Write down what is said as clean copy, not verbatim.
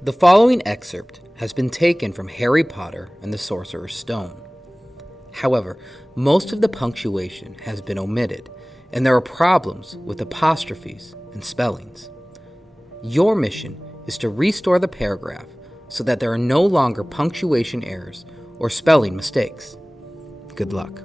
The following excerpt has been taken from Harry Potter and the Sorcerer's Stone. However, most of the punctuation has been omitted, and there are problems with apostrophes and spellings. Your mission is to restore the paragraph so that there are no longer punctuation errors or spelling mistakes. Good luck.